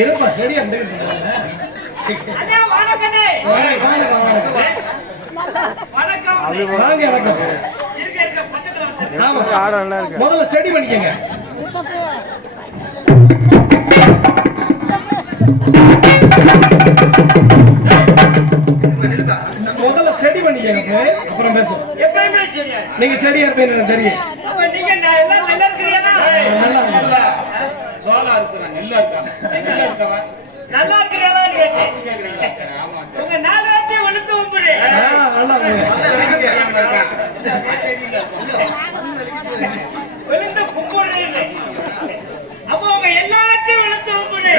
இருப்பா ஸ்டடி அந்த முதல்ல ஸ்டடி பண்ணிக்கங்க. முதல்ல ஸ்டடி பண்ணிக்கங்க, அப்புறம் பேசுவோம். நீங்க ஸ்டடியா இருப்பீங்க எனக்கு தெரியும். நல்லா இருக்கிறாங்கன்னு கேட்டேன். உங்க நாலு வார்த்தையை வெளுத்து உம்புடு. வெளுத்து கும்பிடுறேன். அப்போ உங்க எல்லாத்தையும் வெளுத்து உம்புடு.